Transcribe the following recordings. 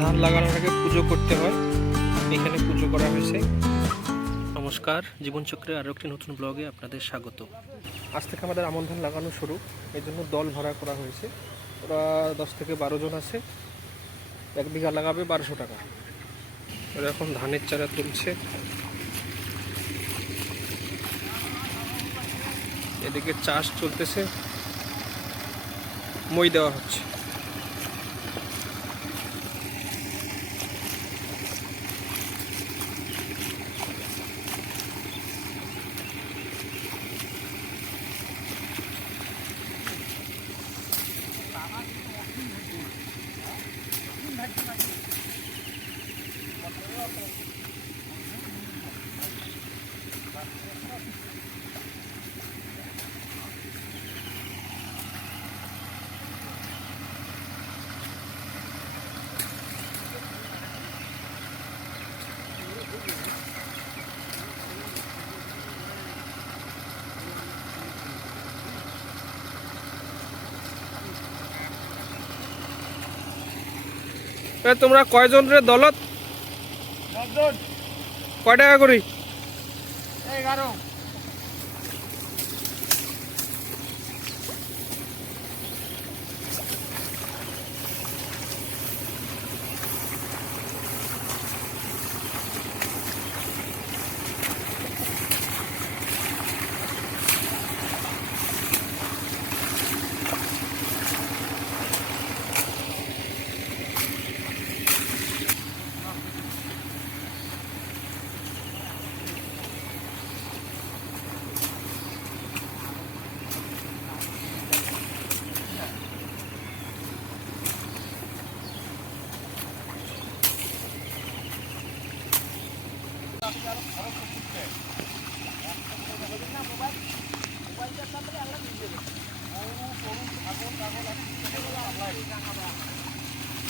ধান লাগানোর আগে পুজো করতে হয়। এখানে পুজো করা হয়েছে। নমস্কার জীবনচক্রের আরও একটি নতুন ব্লগে আপনাদের স্বাগত। আজ থেকে আমাদের আমন ধান লাগানো শুরু। এই জন্য দল ভাড়া করা হয়েছে। ওরা দশ থেকে বারো জন আছে। এক বিঘা লাগাবে বারোশো টাকা। ওরা এখন ধানের চারা তুলছে। এদিকে চাষ চলতেছে। মই দেওয়া হচ্ছে। তোমরা কয়জন রে দলত? কয় টাকা করি? এগারো।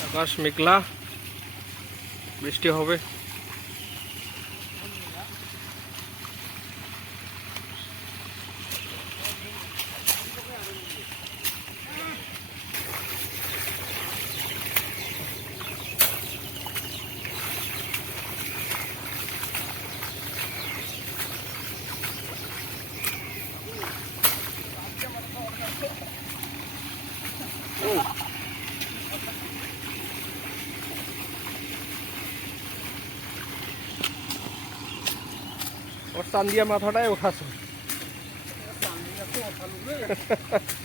আকাশ মেঘলা বৃষ্টি হবে। ওর টান চান্দিয়া মাথাটাই উঠাছো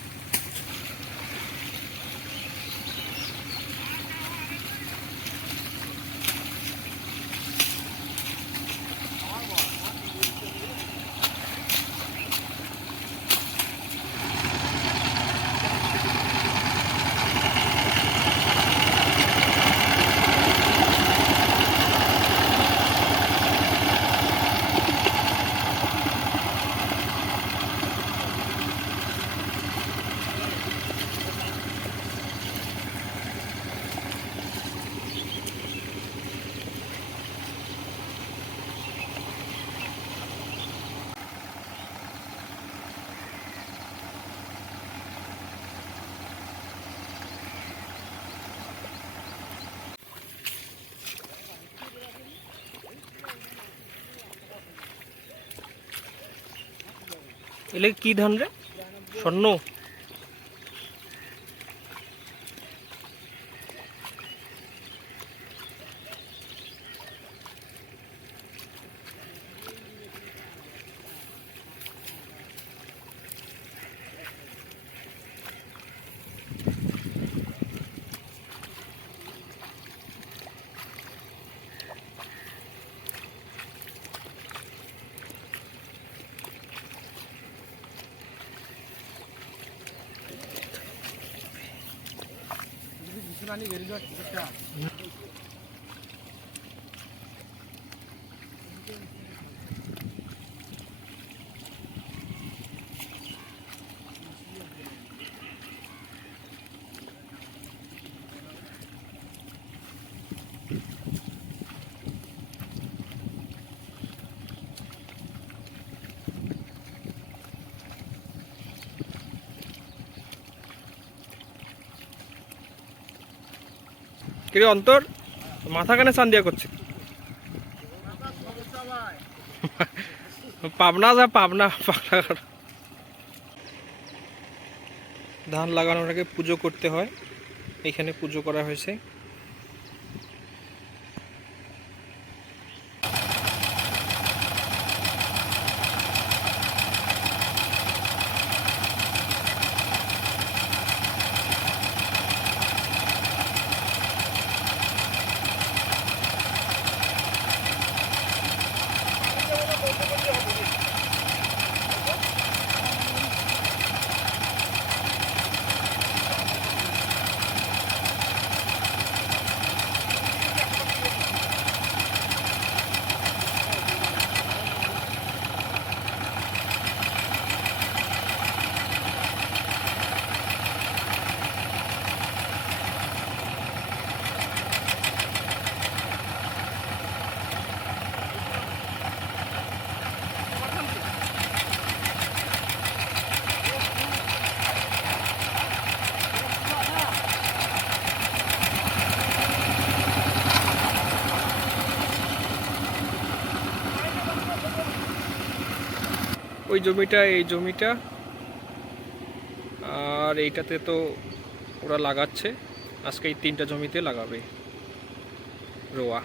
এলে কি ধান রে? স্বর্ণ? 많이 내리려 주셨다. কিরে অন্তর? মাথা কানে চান দিয়া করছে। পাবনা যা, পাবনা পাবনা ধান লাগানোর আগে পুজো করতে হয়। এখানে পুজো করা হয়েছে। ওই জমিটা, এই জমিটা। আর এইটাতে তো ওরা লাগাচ্ছে। আজকে এই তিনটা জমিতে লাগাবে রোয়া।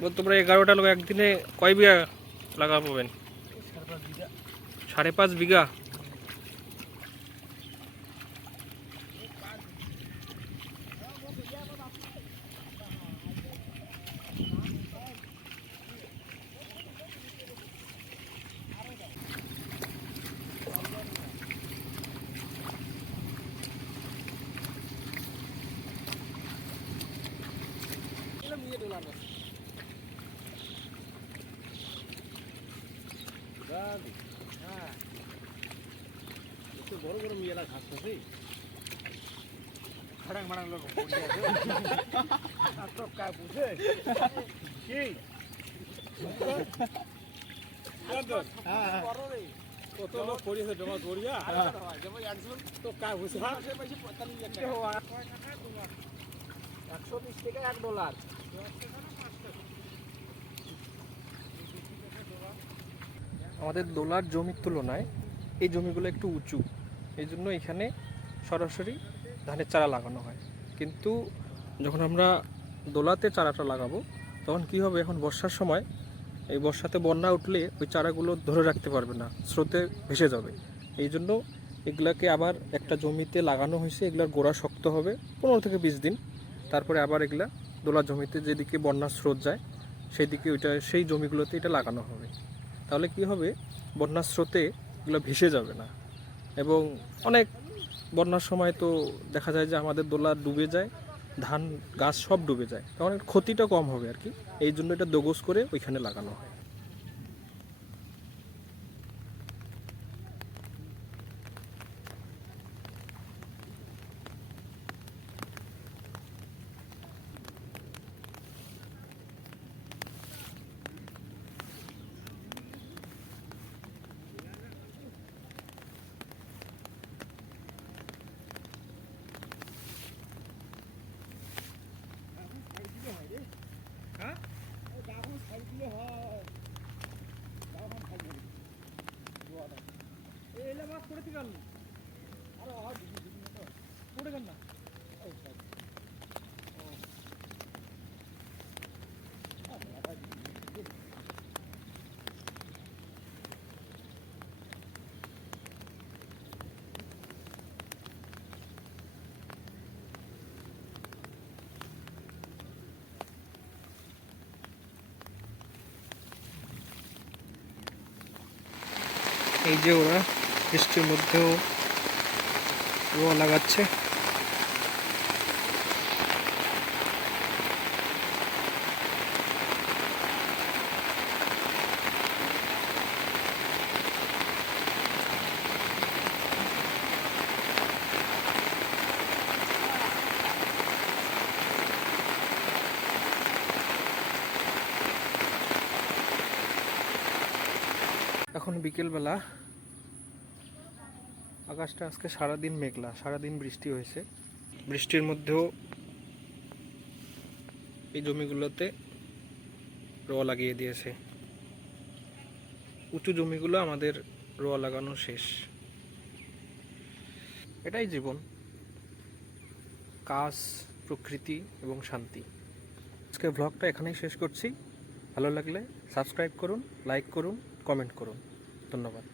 বল, তোমরা এগারোটা লোক একদিনে কয় বিঘা লাগাবেন? সাড়ে পাঁচ বিঘা। বড় বড় মিয়ালা ঘাস আছে খাড়াং মাড়াং লোক তো কা বুঝে? কি? কত লোক পড়িয়েছে জমা করিয়া তো কা বুঝে? একশো বিশ থেকে এক ডলার। আমাদের দোলার জমির তুলনায় এই জমিগুলো একটু উঁচু। এই জন্য এখানে সরাসরি ধানের চারা লাগানো হয়। কিন্তু যখন আমরা দোলাতে চারাটা লাগাবো, তখন কি হবে? এখন বর্ষার সময় এই বর্ষাতে বন্যা উঠলে ওই চারাগুলো ধরে রাখতে পারবে না, স্রোতে ভেসে যাবে। এই জন্য এগুলাকে আবার একটা জমিতে লাগানো হয়েছে, এগুলার গোড়া শক্ত হবে পনেরো থেকে বিশ দিন। তারপরে আবার এগুলা দোলা জমিতে যেদিকে বন্যার স্রোত যায় সেই দিকে ওইটা, সেই জমিগুলোতে এটা লাগানো হবে। তাহলে কি হবে? বন্যার স্রোতে এগুলো ভেসে যাবে না। এবং অনেক বন্যার সময় তো দেখা যায় যে আমাদের দোলা ডুবে যায়, ধান, গাছ সব ডুবে যায়। তখন ক্ষতিটা কম হবে আর কি। এই জন্য এটা দোগস করে ওইখানে লাগানো হয়। এই যে ওরা বৃষ্টির মধ্যেও রোয়া লাগাচ্ছে। এখন বিকেলবেলা আকাশটা আজকে সারাদিন মেঘলা, সারাদিন বৃষ্টি হয়েছে। বৃষ্টির মধ্যেও এই জমিগুলোতে রোয়া লাগিয়ে দিয়েছে। উঁচু জমিগুলো আমাদের রোয়া লাগানো শেষ। এটাই জীবন। কাজ, প্রকৃতি এবং শান্তি। আজকের ব্লগটা এখানেই শেষ করছি। ভালো লাগলে সাবস্ক্রাইব করুন লাইক করুন কমেন্ট করুন। ধন্যবাদ।